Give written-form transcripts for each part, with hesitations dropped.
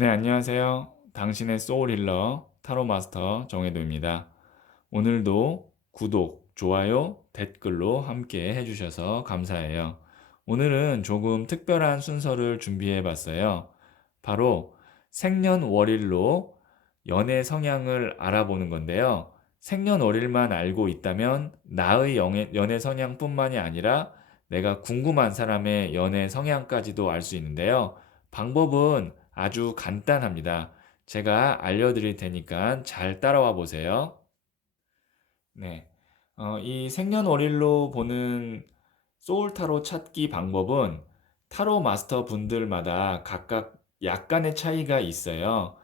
네, 안녕하세요. 당신의 소울 힐러 타로 마스터 정혜도입니다. 오늘도 구독, 좋아요, 댓글로 함께 해주셔서 감사해요. 오늘은 조금 특별한 순서를 준비해 봤어요. 바로 생년월일로 연애 성향을 알아보는 건데요. 생년월일만 알고 있다면 나의 연애 성향뿐만이 아니라 내가 궁금한 사람의 연애 성향까지도 알 수 있는데요. 방법은 아주 간단합니다. 제가 알려드릴 테니까 잘 따라와 보세요. 네. 이 생년월일로 보는 소울 타로 찾기 방법은 타로 마스터 분들마다 각각 약간의 차이가 있어요.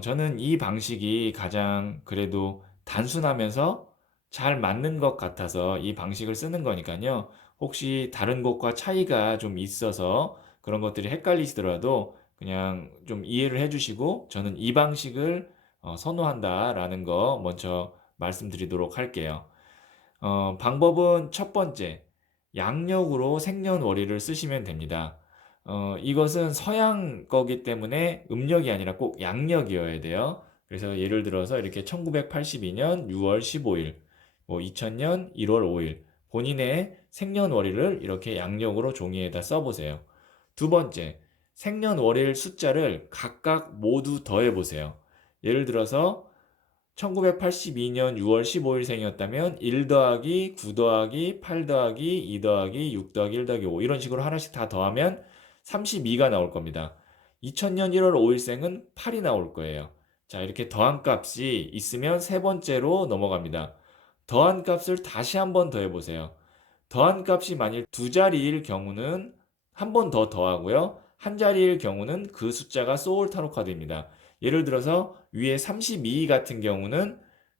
저는 이 방식이 가장 그래도 단순하면서 잘 맞는 것 같아서 이 방식을 쓰는 거니까요. 혹시 다른 곳과 차이가 좀 있어서 그런 것들이 헷갈리시더라도 그냥 좀 이해를 해주시고 저는 이 방식을 선호한다라는 거 먼저 말씀드리도록 할게요. 방법은 첫 번째, 양력으로 생년월일을 쓰시면 됩니다. 이것은 서양 거기 때문에 음력이 아니라 꼭 양력이어야 돼요. 그래서 예를 들어서 이렇게 1982년 6월 15일, 뭐 2000년 1월 5일, 본인의 생년월일을 이렇게 양력으로 종이에다 써보세요. 두 번째, 생년월일 숫자를 각각 모두 더해보세요. 예를 들어서 1982년 6월 15일생이었다면 1 더하기 9 더하기 8 더하기 2 더하기 6 더하기 1 더하기 5 이런 식으로 하나씩 다 더하면 32가 나올 겁니다. 2000년 1월 5일생은 8이 나올 거예요. 자, 이렇게 더한 값이 있으면 세 번째로 넘어갑니다. 더한 값을 다시 한번 더해 보세요. 더한 값이 만일 두 자리일 경우는 한 번 더 더하고요. 한 자리일 경우는 그 숫자가 소울 타로 카드입니다. 예를 들어서 위에 32 같은 경우는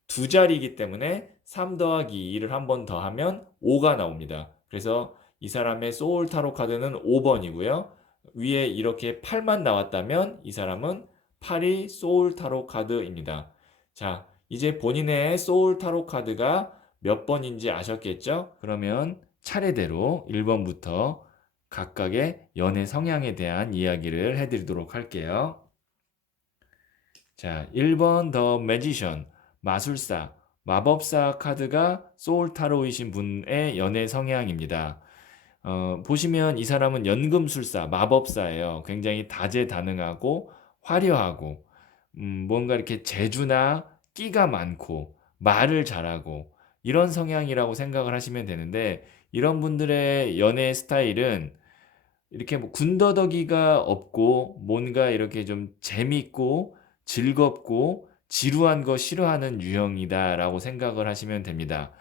두 자리이기 때문에 3 더하기 2를 한 번 더하면 5가 나옵니다. 그래서 이 사람의 소울 타로 카드는 5번이고요. 위에 이렇게 8만 나왔다면 이 사람은 8이 소울 타로 카드입니다. 자, 이제 본인의 소울 타로 카드가 몇 번인지 아셨겠죠? 그러면 차례대로 1번부터 각각의 연애 성향에 대한 이야기를 해드리도록 할게요. 자, 1번 더 매지션, 마술사, 마법사 카드가 소울 타로이신 분의 연애 성향입니다. 보시면 이 사람은 연금술사, 마법사예요. 굉장히 다재다능하고 화려하고 뭔가 이렇게 재주나 끼가 많고 말을 잘하고 이런 성향이라고 생각을 하시면 되는데 이런 분들의 연애 스타일은 이렇게 뭐 군더더기가 없고 뭔가 이렇게 좀 재밌고 즐겁고 지루한 거 싫어하는 유형이다라고 생각을 하시면 됩니다.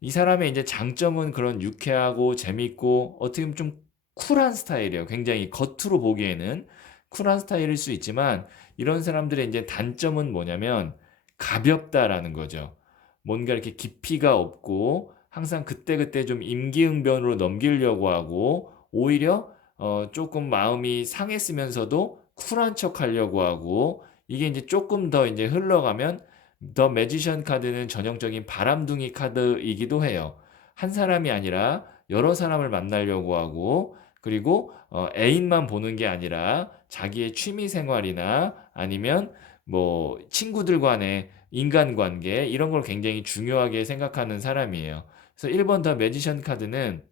이 사람의 이제 장점은 그런 유쾌하고 재밌고 어떻게 보면 좀 쿨한 스타일이에요. 굉장히 겉으로 보기에는 쿨한 스타일일 수 있지만 이런 사람들의 이제 단점은 뭐냐면 가볍다라는 거죠. 뭔가 이렇게 깊이가 없고 항상 그때그때 좀 임기응변으로 넘기려고 하고 오히려 조금 마음이 상했으면서도 쿨한 척 하려고 하고 이게 이제 조금 더 이제 흘러가면 더 매지션 카드는 전형적인 바람둥이 카드이기도 해요. 한 사람이 아니라 여러 사람을 만나려고 하고 그리고 애인만 보는 게 아니라 자기의 취미 생활이나 아니면 뭐 친구들 간의 인간관계 이런 걸 굉장히 중요하게 생각하는 사람이에요. 그래서 1번 더 매지션 카드는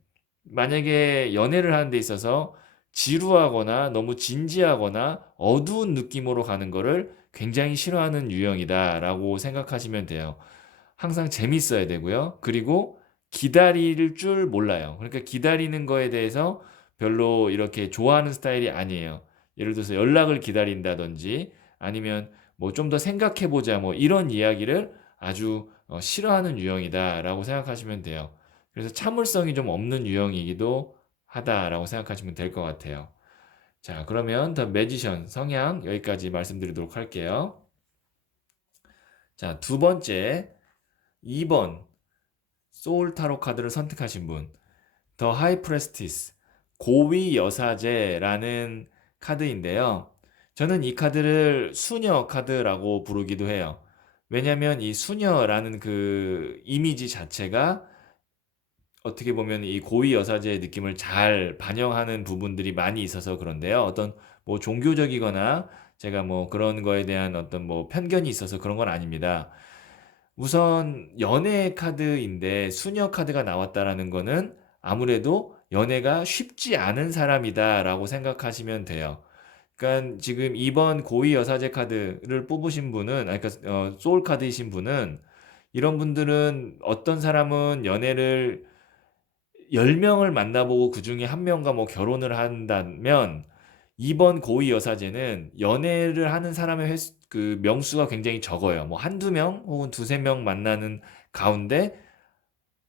만약에 연애를 하는 데 있어서 지루하거나 너무 진지하거나 어두운 느낌으로 가는 거를 굉장히 싫어하는 유형이다라고 생각하시면 돼요. 항상 재밌어야 되고요. 그리고 기다릴 줄 몰라요. 그러니까 기다리는 거에 대해서 별로 이렇게 좋아하는 스타일이 아니에요. 예를 들어서 연락을 기다린다든지 아니면 뭐 좀 더 생각해 보자 뭐 이런 이야기를 아주 싫어하는 유형이다라고 생각하시면 돼요. 그래서 참을성이 좀 없는 유형이기도 하다라고 생각하시면 될 것 같아요. 자, 그러면 더 매지션 성향 여기까지 말씀드리도록 할게요. 자, 두 번째 2번 소울 타로 카드를 선택하신 분. 더 하이 프레스티스 고위 여사제라는 카드인데요. 저는 이 카드를 수녀 카드라고 부르기도 해요. 왜냐면 이 수녀라는 그 이미지 자체가 어떻게 보면 이 고위 여사제의 느낌을 잘 반영하는 부분들이 많이 있어서 그런데요. 어떤 뭐 종교적이거나 제가 뭐 그런 거에 대한 어떤 뭐 편견이 있어서 그런 건 아닙니다. 우선 연애 카드인데 수녀 카드가 나왔다라는 거는 아무래도 연애가 쉽지 않은 사람이다라고 생각하시면 돼요. 그러니까 지금 2번 고위 여사제 카드를 뽑으신 분은, 그러니까 소울 카드이신 분은, 이런 분들은 어떤 사람은 연애를 10명을 만나보고 그 중에 한 명과 뭐 결혼을 한다면, 2번 고위 여사제는 연애를 하는 사람의 그 명수가 굉장히 적어요. 뭐 한두 명 혹은 두세 명 만나는 가운데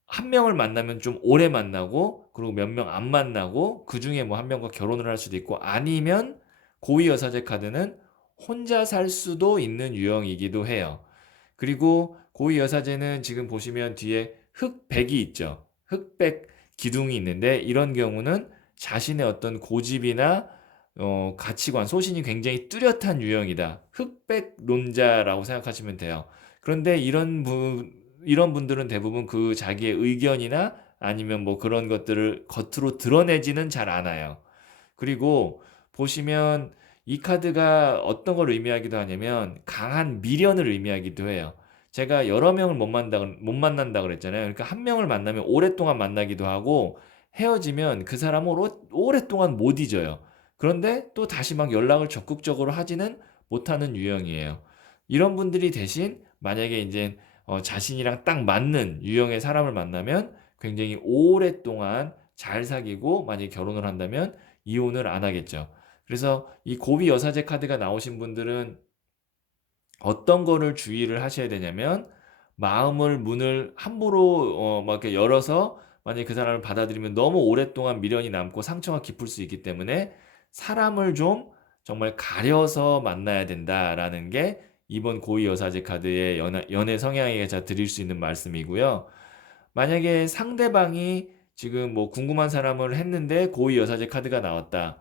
한 명을 만나면 좀 오래 만나고, 그리고 몇 명 안 만나고, 그 중에 뭐 한 명과 결혼을 할 수도 있고, 아니면 고위 여사제 카드는 혼자 살 수도 있는 유형이기도 해요. 그리고 고위 여사제는 지금 보시면 뒤에 흑백이 있죠. 흑백 기둥이 있는데, 이런 경우는 자신의 어떤 고집이나 가치관, 소신이 굉장히 뚜렷한 유형이다. 흑백론자라고 생각하시면 돼요. 그런데 이런 분들은 대부분 그 자기의 의견이나 아니면 뭐 그런 것들을 겉으로 드러내지는 잘 않아요. 그리고 보시면 이 카드가 어떤 걸 의미하기도 하냐면 강한 미련을 의미하기도 해요. 제가 여러 명을 못 만난다 그랬잖아요. 그러니까 한 명을 만나면 오랫동안 만나기도 하고, 헤어지면 그 사람을 오랫동안 못 잊어요. 그런데 또 다시 막 연락을 적극적으로 하지는 못하는 유형이에요. 이런 분들이 대신 만약에 이제 자신이랑 딱 맞는 유형의 사람을 만나면 굉장히 오랫동안 잘 사귀고, 만약에 결혼을 한다면 이혼을 안 하겠죠. 그래서 이 고비 여사제 카드가 나오신 분들은 어떤 거를 주의를 하셔야 되냐면, 마음을 문을 함부로 막 이렇게 열어서 만약에 그 사람을 받아들이면 너무 오랫동안 미련이 남고 상처가 깊을 수 있기 때문에, 사람을 좀 정말 가려서 만나야 된다라는 게 이번 고위 여사제 카드의 연애 성향에게 제가 드릴 수 있는 말씀이고요. 만약에 상대방이 지금 뭐 궁금한 사람을 했는데 고위 여사제 카드가 나왔다.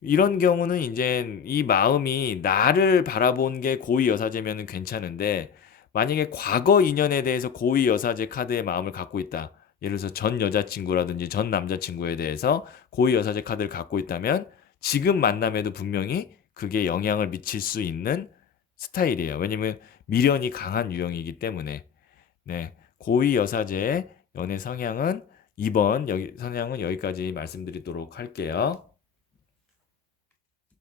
이런 경우는 이제 이 마음이 나를 바라본 게 고위 여사제면은 괜찮은데, 만약에 과거 인연에 대해서 고위 여사제 카드의 마음을 갖고 있다. 예를 들어서 전 여자친구라든지 전 남자친구에 대해서 고위 여사제 카드를 갖고 있다면, 지금 만남에도 분명히 그게 영향을 미칠 수 있는 스타일이에요. 왜냐면 미련이 강한 유형이기 때문에. 네. 고위 여사제의 연애 성향은 2번 성향은 여기까지 말씀드리도록 할게요.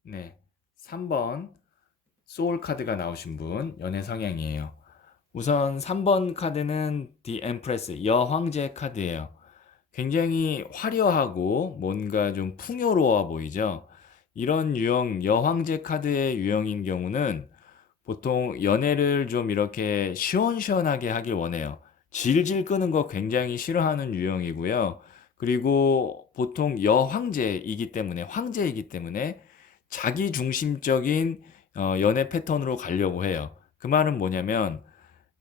네. 3번 소울 카드가 나오신 분 연애 성향이에요. 우선 3번 카드는 The Empress 여황제 카드예요. 굉장히 화려하고 뭔가 좀 풍요로워 보이죠. 이런 유형 여황제 카드의 유형인 경우는 보통 연애를 좀 이렇게 시원시원하게 하길 원해요. 질질 끄는 거 굉장히 싫어하는 유형이고요. 그리고 보통 황제이기 때문에 자기 중심적인 연애 패턴으로 가려고 해요. 그 말은 뭐냐면,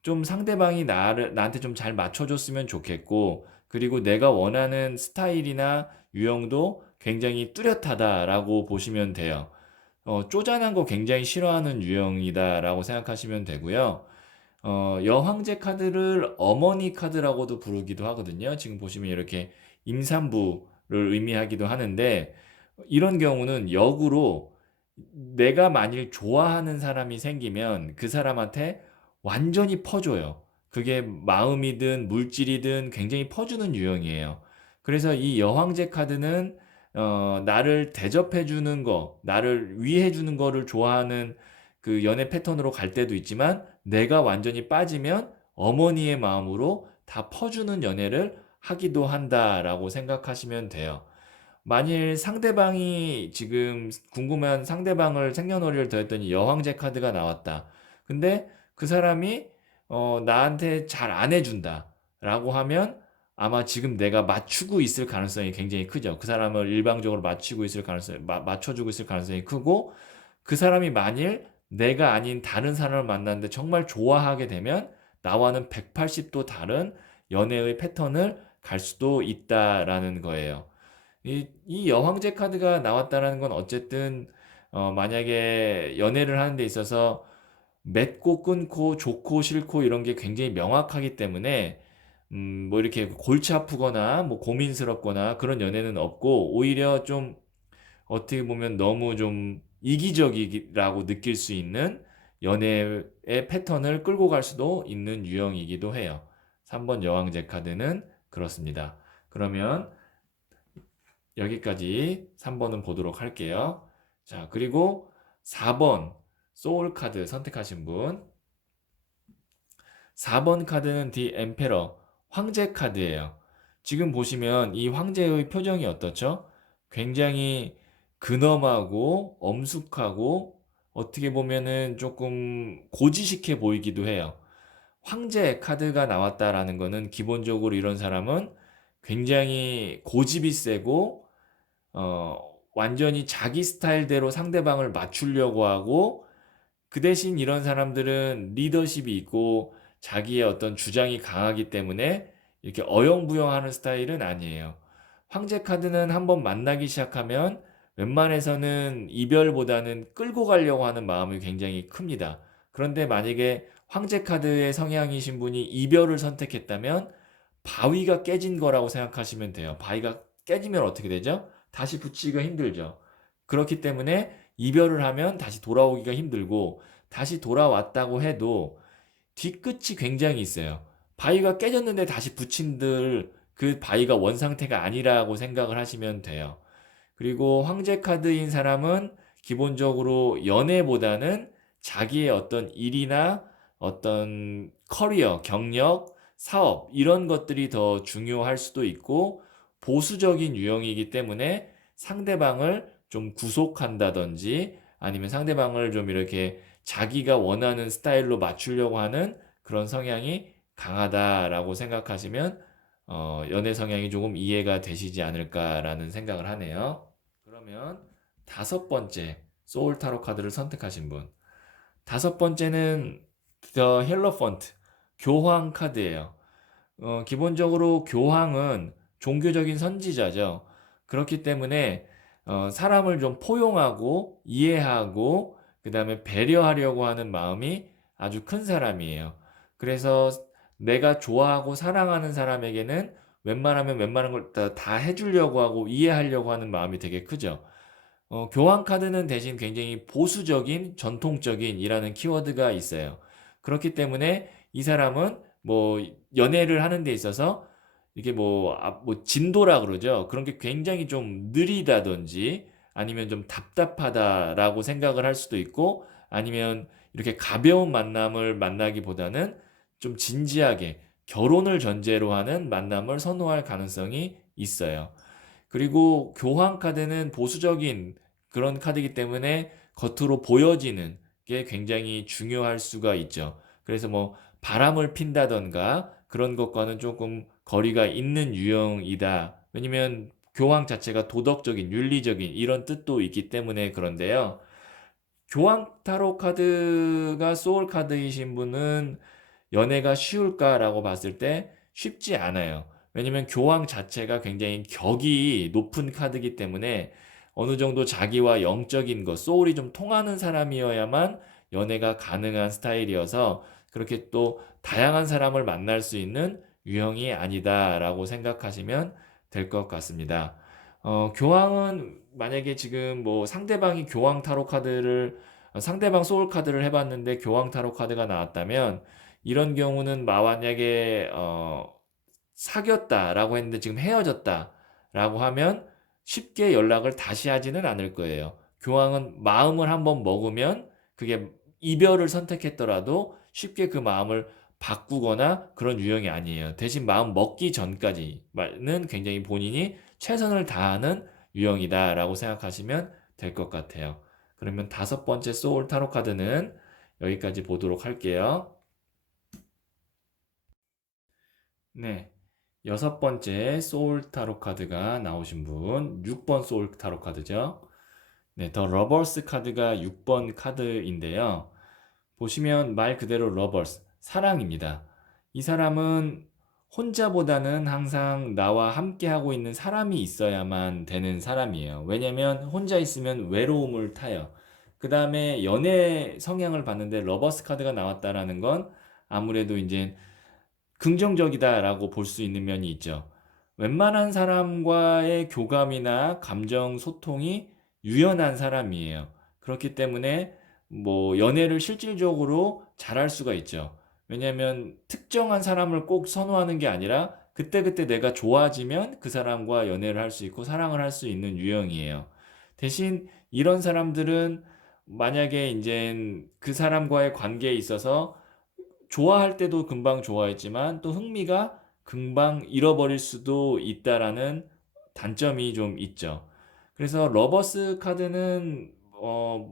좀 상대방이 나한테 좀 잘 맞춰줬으면 좋겠고, 그리고 내가 원하는 스타일이나 유형도 굉장히 뚜렷하다라고 보시면 돼요. 쪼잔한 거 굉장히 싫어하는 유형이다라고 생각하시면 되고요. 여황제 카드를 어머니 카드라고도 부르기도 하거든요. 지금 보시면 이렇게 임산부를 의미하기도 하는데, 이런 경우는 역으로 내가 만일 좋아하는 사람이 생기면 그 사람한테 완전히 퍼줘요. 그게 마음이든 물질이든 굉장히 퍼주는 유형이에요. 그래서 이 여황제 카드는 나를 대접해 주는 거, 나를 위해 주는 거를 좋아하는 그 연애 패턴으로 갈 때도 있지만, 내가 완전히 빠지면 어머니의 마음으로 다 퍼주는 연애를 하기도 한다라고 생각하시면 돼요. 만일 상대방이 지금 궁금한 상대방을 생년월일을 더했더니 여황제 카드가 나왔다. 근데 그 사람이 나한테 잘 안 해준다 라고 하면, 아마 지금 내가 맞추고 있을 가능성이 굉장히 크죠. 그 사람을 일방적으로 맞추고 있을 맞춰주고 있을 가능성이 크고, 그 사람이 만일 내가 아닌 다른 사람을 만났는데 정말 좋아하게 되면 나와는 180도 다른 연애의 패턴을 갈 수도 있다라는 거예요. 이 여황제 카드가 나왔다라는 건 어쨌든 만약에 연애를 하는 데 있어서 맺고 끊고 좋고 싫고 이런 게 굉장히 명확하기 때문에, 뭐 이렇게 골치 아프거나 뭐 고민스럽거나 그런 연애는 없고, 오히려 좀 어떻게 보면 너무 좀 이기적이라고 느낄 수 있는 연애의 패턴을 끌고 갈 수도 있는 유형이기도 해요. 3번 여왕제 카드는 그렇습니다. 그러면 여기까지 3번은 보도록 할게요. 자, 그리고 4번 소울 카드 선택하신 분. 4번 카드는 디 엠페러 황제 카드예요. 지금 보시면 이 황제의 표정이 어떻죠? 굉장히 근엄하고 엄숙하고 어떻게 보면은 조금 고지식해 보이기도 해요. 황제 카드가 나왔다라는 거는 기본적으로 이런 사람은 굉장히 고집이 세고 완전히 자기 스타일대로 상대방을 맞추려고 하고 그 대신 이런 사람들은 리더십이 있고 자기의 어떤 주장이 강하기 때문에 이렇게 어영부영하는 스타일은 아니에요. 황제 카드는 한번 만나기 시작하면 웬만해서는 이별보다는 끌고 가려고 하는 마음이 굉장히 큽니다. 그런데 만약에 황제 카드의 성향이신 분이 이별을 선택했다면 바위가 깨진 거라고 생각하시면 돼요. 바위가 깨지면 어떻게 되죠? 다시 붙이기가 힘들죠. 그렇기 때문에 이별을 하면 다시 돌아오기가 힘들고 다시 돌아왔다고 해도 뒤끝이 굉장히 있어요. 바위가 깨졌는데 다시 붙인들 그 바위가 원상태가 아니라고 생각을 하시면 돼요. 그리고 황제 카드인 사람은 기본적으로 연애보다는 자기의 어떤 일이나 어떤 커리어, 경력, 사업 이런 것들이 더 중요할 수도 있고 보수적인 유형이기 때문에 상대방을 좀 구속한다든지 아니면 상대방을 좀 이렇게 자기가 원하는 스타일로 맞추려고 하는 그런 성향이 강하다라고 생각하시면 연애 성향이 조금 이해가 되시지 않을까라는 생각을 하네요. 그러면 다섯 번째 소울 타로 카드를 선택하신 분. 다섯 번째는 더 헬로펀트 교황 카드예요. 기본적으로 교황은 종교적인 선지자죠. 그렇기 때문에 사람을 좀 포용하고 이해하고 그다음에 배려하려고 하는 마음이 아주 큰 사람이에요. 그래서 내가 좋아하고 사랑하는 사람에게는 웬만한 걸 다 해주려고 하고 이해하려고 하는 마음이 되게 크죠. 교환 카드는 대신 굉장히 보수적인, 전통적인이라는 키워드가 있어요. 그렇기 때문에 이 사람은 뭐 연애를 하는 데 있어서 이게 뭐 진도라 그러죠. 그런 게 굉장히 좀 느리다든지 아니면 좀 답답하다라고 생각을 할 수도 있고 아니면 이렇게 가벼운 만남을 만나기보다는 좀 진지하게 결혼을 전제로 하는 만남을 선호할 가능성이 있어요. 그리고 교황 카드는 보수적인 그런 카드이기 때문에 겉으로 보여지는 게 굉장히 중요할 수가 있죠. 그래서 뭐 바람을 핀다던가 그런 것과는 조금 거리가 있는 유형이다. 왜냐면 교황 자체가 도덕적인, 윤리적인 이런 뜻도 있기 때문에 그런데요. 교황 타로 카드가 소울 카드이신 분은 연애가 쉬울까라고 봤을 때 쉽지 않아요. 왜냐면 교황 자체가 굉장히 격이 높은 카드이기 때문에 어느 정도 자기와 영적인 것, 소울이 좀 통하는 사람이어야만 연애가 가능한 스타일이어서 그렇게 또 다양한 사람을 만날 수 있는 유형이 아니다라고 생각하시면 될 것 같습니다. 교황은 만약에 지금 뭐 상대방이 교황 타로 카드를 상대방 소울 카드를 해봤는데 교황 타로 카드가 나왔다면 이런 경우는 만약에 사귀었다라고 했는데 지금 헤어졌다라고 하면 쉽게 연락을 다시 하지는 않을 거예요. 교황은 마음을 한번 먹으면 그게 이별을 선택했더라도 쉽게 그 마음을 바꾸거나 그런 유형이 아니에요. 대신 마음 먹기 전까지는 굉장히 본인이 최선을 다하는 유형이다라고 생각하시면 될 것 같아요. 그러면 다섯 번째 소울 타로 카드는 여기까지 보도록 할게요. 네. 여섯 번째 소울 타로 카드가 나오신 분, 6번 소울 타로 카드죠. 네, 더 러버스 카드가 6번 카드인데요. 보시면 말 그대로 러버스, 사랑입니다. 이 사람은 혼자보다는 항상 나와 함께 하고 있는 사람이 있어야만 되는 사람이에요. 왜냐면 혼자 있으면 외로움을 타요. 그 다음에 연애 성향을 봤는데 러버스 카드가 나왔다라는 건 아무래도 이제 긍정적이다라고 볼 수 있는 면이 있죠. 웬만한 사람과의 교감이나 감정 소통이 유연한 사람이에요. 그렇기 때문에 뭐 연애를 실질적으로 잘할 수가 있죠. 왜냐하면 특정한 사람을 꼭 선호하는 게 아니라 그때그때 내가 좋아지면 그 사람과 연애를 할 수 있고 사랑을 할 수 있는 유형이에요. 대신 이런 사람들은 만약에 이제 그 사람과의 관계에 있어서 좋아할 때도 금방 좋아했지만 또 흥미가 금방 잃어버릴 수도 있다라는 단점이 좀 있죠. 그래서 러버스 카드는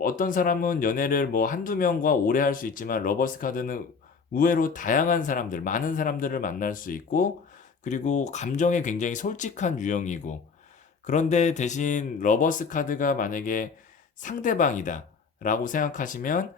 어떤 사람은 연애를 뭐 한두 명과 오래 할 수 있지만 러버스 카드는 의외로 다양한 사람들, 많은 사람들을 만날 수 있고 그리고 감정에 굉장히 솔직한 유형이고 그런데 대신 러버스 카드가 만약에 상대방이다 라고 생각하시면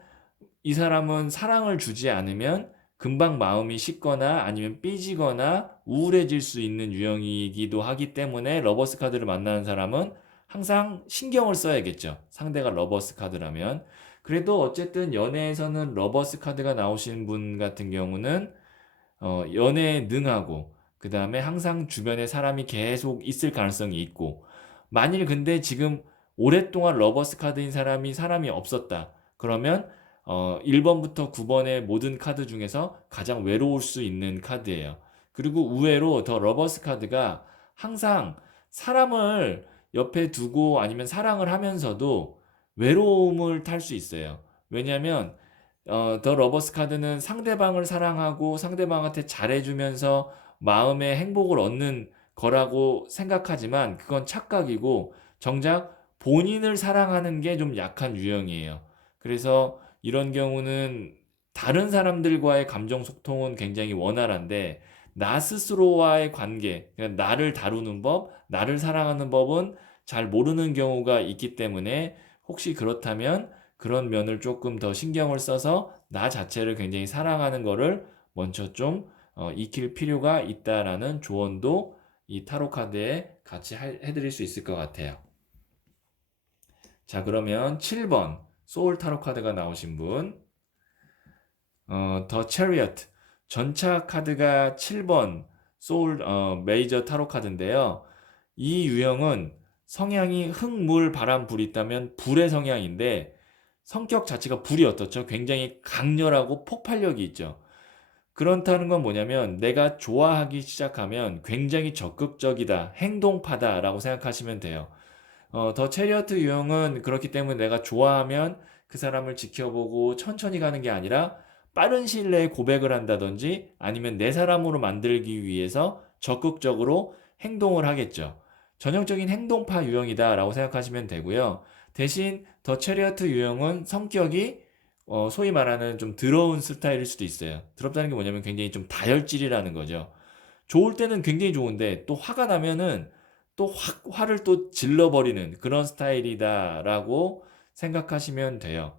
이 사람은 사랑을 주지 않으면 금방 마음이 식거나 아니면 삐지거나 우울해질 수 있는 유형이기도 하기 때문에 러버스 카드를 만나는 사람은 항상 신경을 써야겠죠. 상대가 러버스 카드라면. 그래도 어쨌든 연애에서는 러버스 카드가 나오신 분 같은 경우는 연애에 능하고 그 다음에 항상 주변에 사람이 계속 있을 가능성이 있고 만일 근데 지금 오랫동안 러버스 카드인 사람이 없었다. 그러면 1번부터 9번의 모든 카드 중에서 가장 외로울 수 있는 카드예요. 그리고 의외로 더 러버스 카드가 항상 사람을 옆에 두고 아니면 사랑을 하면서도 외로움을 탈 수 있어요. 왜냐하면 더 러버스 카드는 상대방을 사랑하고 상대방한테 잘해주면서 마음의 행복을 얻는 거라고 생각하지만 그건 착각이고 정작 본인을 사랑하는 게 좀 약한 유형이에요. 그래서 이런 경우는 다른 사람들과의 감정 소통은 굉장히 원활한데 나 스스로와의 관계, 그러니까 나를 다루는 법, 나를 사랑하는 법은 잘 모르는 경우가 있기 때문에 혹시 그렇다면 그런 면을 조금 더 신경을 써서 나 자체를 굉장히 사랑하는 거를 먼저 좀 익힐 필요가 있다라는 조언도 이 타로 카드에 같이 해드릴 수 있을 것 같아요. 자, 그러면 7번 소울 타로 카드가 나오신 분, 더 체리어트 전차 카드가 7번 소울 메이저 타로 카드인데요. 이 유형은 성향이 흙, 물, 바람, 불이 있다면 불의 성향인데 성격 자체가 불이 어떻죠? 굉장히 강렬하고 폭발력이 있죠. 그렇다는 건 뭐냐면 내가 좋아하기 시작하면 굉장히 적극적이다, 행동파다라고 생각하시면 돼요. 더 체리어트 유형은 그렇기 때문에 내가 좋아하면 그 사람을 지켜보고 천천히 가는 게 아니라 빠른 시일 내에 고백을 한다든지 아니면 내 사람으로 만들기 위해서 적극적으로 행동을 하겠죠. 전형적인 행동파 유형이다라고 생각하시면 되고요. 대신 더 체리어트 유형은 성격이 소위 말하는 좀 더러운 스타일일 수도 있어요. 더럽다는 게 뭐냐면 굉장히 좀 다혈질이라는 거죠. 좋을 때는 굉장히 좋은데 또 화가 나면은 또 확 화를 또 질러버리는 그런 스타일이다라고 생각하시면 돼요.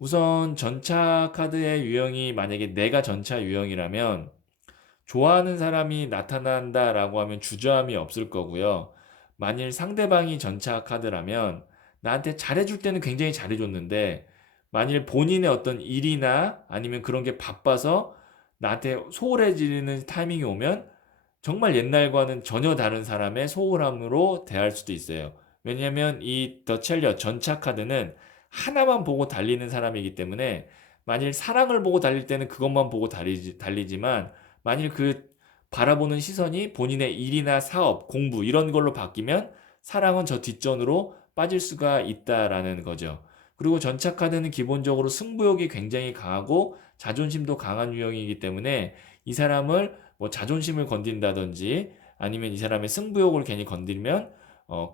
우선 전차 카드의 유형이 만약에 내가 전차 유형이라면 좋아하는 사람이 나타난다라고 하면 주저함이 없을 거고요. 만일 상대방이 전차 카드라면 나한테 잘해줄 때는 굉장히 잘해줬는데 만일 본인의 어떤 일이나 아니면 그런 게 바빠서 나한테 소홀해지는 타이밍이 오면 정말 옛날과는 전혀 다른 사람의 소홀함으로 대할 수도 있어요. 왜냐하면 이 더 첼리엇 전차 카드는 하나만 보고 달리는 사람이기 때문에 만일 사랑을 보고 달릴 때는 그것만 보고 달리지만 만일 그 바라보는 시선이 본인의 일이나 사업, 공부 이런 걸로 바뀌면 사랑은 저 뒷전으로 빠질 수가 있다라는 거죠. 그리고 전차 카드는 기본적으로 승부욕이 굉장히 강하고 자존심도 강한 유형이기 때문에 이 사람을 뭐 자존심을 건든다든지 아니면 이 사람의 승부욕을 괜히 건드리면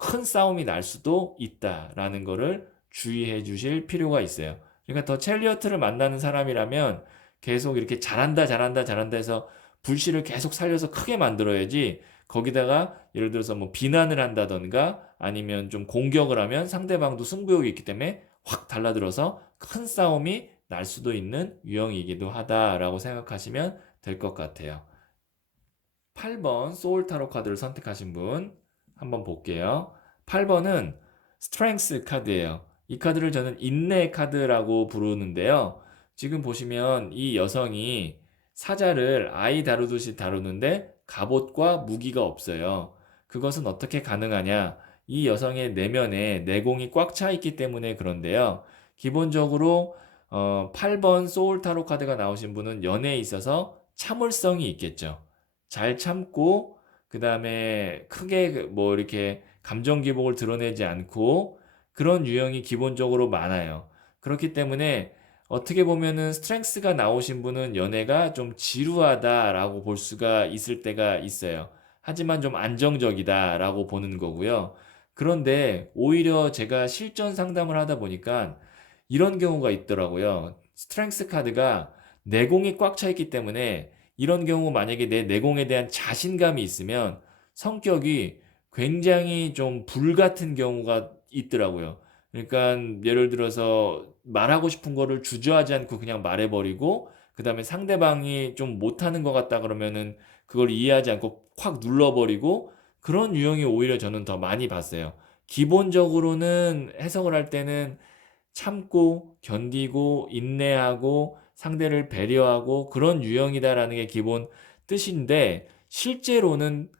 큰 싸움이 날 수도 있다라는 거를 주의해 주실 필요가 있어요. 그러니까 더 첼리어트를 만나는 사람이라면 계속 이렇게 잘한다, 잘한다, 잘한다 해서 불씨를 계속 살려서 크게 만들어야지 거기다가 예를 들어서 뭐 비난을 한다던가 아니면 좀 공격을 하면 상대방도 승부욕이 있기 때문에 확 달라들어서 큰 싸움이 날 수도 있는 유형이기도 하다라고 생각하시면 될 것 같아요. 8번 소울 타로 카드를 선택하신 분 한번 볼게요. 8번은 스트렝스 카드예요. 이 카드를 저는 인내 카드라고 부르는데요. 지금 보시면 이 여성이 사자를 아이 다루듯이 다루는데 갑옷과 무기가 없어요. 그것은 어떻게 가능하냐? 이 여성의 내면에 내공이 꽉 차 있기 때문에 그런데요. 기본적으로 8번 소울 타로 카드가 나오신 분은 연애에 있어서 참을성이 있겠죠. 잘 참고 그다음에 크게 뭐 이렇게 감정 기복을 드러내지 않고 그런 유형이 기본적으로 많아요. 그렇기 때문에 어떻게 보면은 스트렝스가 나오신 분은 연애가 좀 지루하다라고 볼 수가 있을 때가 있어요. 하지만 좀 안정적이다라고 보는 거고요. 그런데 오히려 제가 실전 상담을 하다 보니까 이런 경우가 있더라고요. 스트렝스 카드가 내공이 꽉 차 있기 때문에 이런 경우 만약에 내 내공에 대한 자신감이 있으면 성격이 굉장히 좀 불같은 경우가 있더라고요. 그러니까 예를 들어서 말하고 싶은 거를 주저하지 않고 그냥 말해버리고 그다음에 상대방이 좀 못하는 것 같다 그러면은 그걸 이해하지 않고 확 눌러버리고 그런 유형이 오히려 저는 더 많이 봤어요. 기본적으로는 해석을 할 때는 참고 견디고 인내하고 상대를 배려하고 그런 유형이다라는 게 기본 뜻인데 실제로는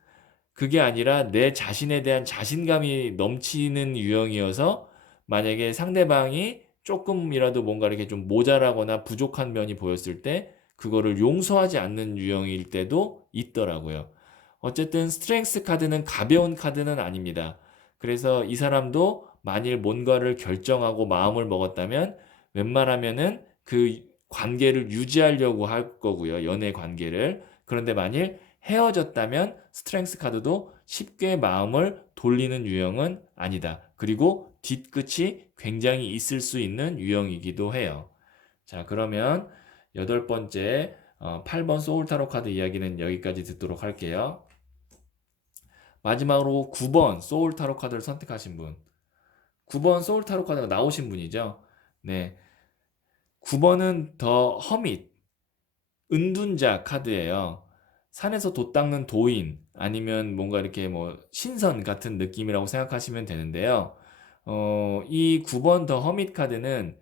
그게 아니라 내 자신에 대한 자신감이 넘치는 유형이어서 만약에 상대방이 조금이라도 뭔가 이렇게 좀 모자라거나 부족한 면이 보였을 때 그거를 용서하지 않는 유형일 때도 있더라고요. 어쨌든 스트렝스 카드는 가벼운 카드는 아닙니다. 그래서 이 사람도 만일 뭔가를 결정하고 마음을 먹었다면 웬만하면은 그 관계를 유지하려고 할 거고요. 연애 관계를. 그런데 만일 헤어졌다면 스트렝스 카드도 쉽게 마음을 돌리는 유형은 아니다. 그리고 뒤끝이 굉장히 있을 수 있는 유형이기도 해요. 자, 그러면 여덟 번째 8번 소울 타로 카드 이야기는 여기까지 듣도록 할게요. 마지막으로 9번 소울 타로 카드를 선택하신 분. 9번 소울 타로 카드가 나오신 분이죠. 네. 9번은 더 허밋, 은둔자 카드예요. 산에서 돛 닦는 도인 아니면 뭔가 이렇게 뭐 신선 같은 느낌이라고 생각하시면 되는데요. 이 9번 더 허밋 카드는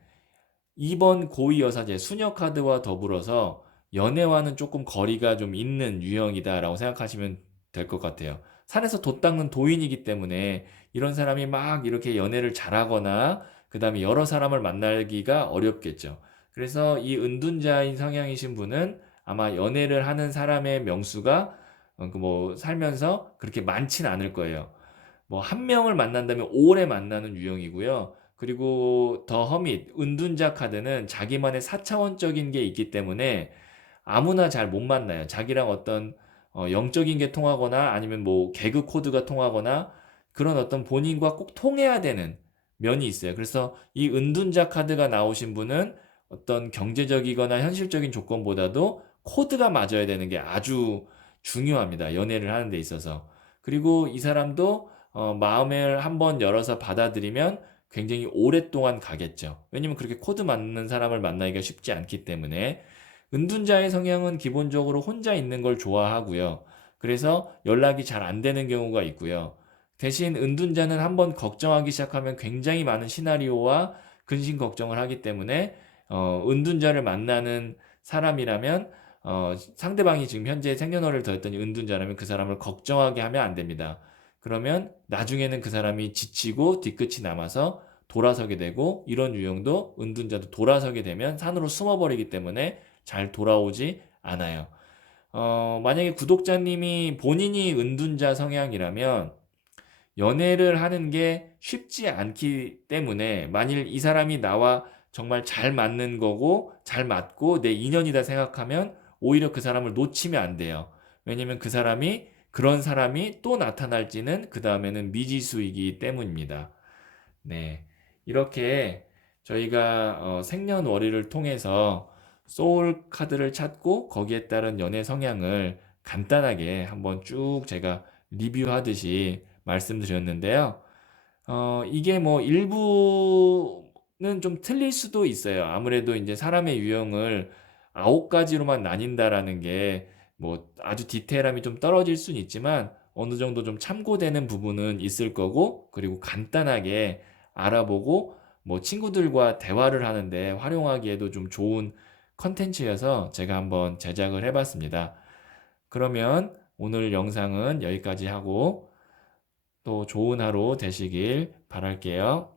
2번 고위 여사제 수녀 카드와 더불어서 연애와는 조금 거리가 좀 있는 유형이다라고 생각하시면 될 것 같아요. 산에서 돛 닦는 도인이기 때문에 이런 사람이 막 이렇게 연애를 잘하거나 그다음에 여러 사람을 만나기가 어렵겠죠. 그래서 이 은둔자인 성향이신 분은 아마 연애를 하는 사람의 명수가 그뭐 살면서 그렇게 많진 않을 거예요. 뭐 한 명을 만난다면 오래 만나는 유형이고요. 그리고 더 허밋, 은둔자 카드는 자기만의 사차원적인 게 있기 때문에 아무나 잘 못 만나요. 자기랑 어떤 영적인 게 통하거나 아니면 뭐 개그 코드가 통하거나 그런 어떤 본인과 꼭 통해야 되는 면이 있어요. 그래서 이 은둔자 카드가 나오신 분은 어떤 경제적이거나 현실적인 조건보다도 코드가 맞아야 되는 게 아주 중요합니다. 연애를 하는 데 있어서. 그리고 이 사람도 마음을 한번 열어서 받아들이면 굉장히 오랫동안 가겠죠. 왜냐면 그렇게 코드 맞는 사람을 만나기가 쉽지 않기 때문에. 은둔자의 성향은 기본적으로 혼자 있는 걸 좋아하고요. 그래서 연락이 잘 안 되는 경우가 있고요. 대신 은둔자는 한번 걱정하기 시작하면 굉장히 많은 시나리오와 근심 걱정을 하기 때문에 은둔자를 만나는 사람이라면 상대방이 지금 현재 생년월일을 더했더니 은둔자라면 그 사람을 걱정하게 하면 안 됩니다. 그러면 나중에는 그 사람이 지치고 뒤끝이 남아서 돌아서게 되고 이런 유형도 은둔자도 돌아서게 되면 산으로 숨어버리기 때문에 잘 돌아오지 않아요. 만약에 구독자님이 본인이 은둔자 성향이라면 연애를 하는 게 쉽지 않기 때문에 만일 이 사람이 나와 정말 잘 맞는 거고 잘 맞고 내 인연이다 생각하면 오히려 그 사람을 놓치면 안 돼요. 왜냐면 그 사람이 그런 사람이 또 나타날지는 그 다음에는 미지수이기 때문입니다. 네. 이렇게 저희가 생년월일을 통해서 소울 카드를 찾고 거기에 따른 연애 성향을 간단하게 한번 쭉 제가 리뷰하듯이 말씀드렸는데요. 이게 뭐 일부는 좀 틀릴 수도 있어요. 아무래도 이제 사람의 유형을 9가지로만 나뉜다라는 게 뭐 아주 디테일함이 좀 떨어질 수는 있지만 어느 정도 좀 참고되는 부분은 있을 거고 그리고 간단하게 알아보고 뭐 친구들과 대화를 하는데 활용하기에도 좀 좋은 컨텐츠여서 제가 한번 제작을 해봤습니다. 그러면 오늘 영상은 여기까지 하고 또 좋은 하루 되시길 바랄게요.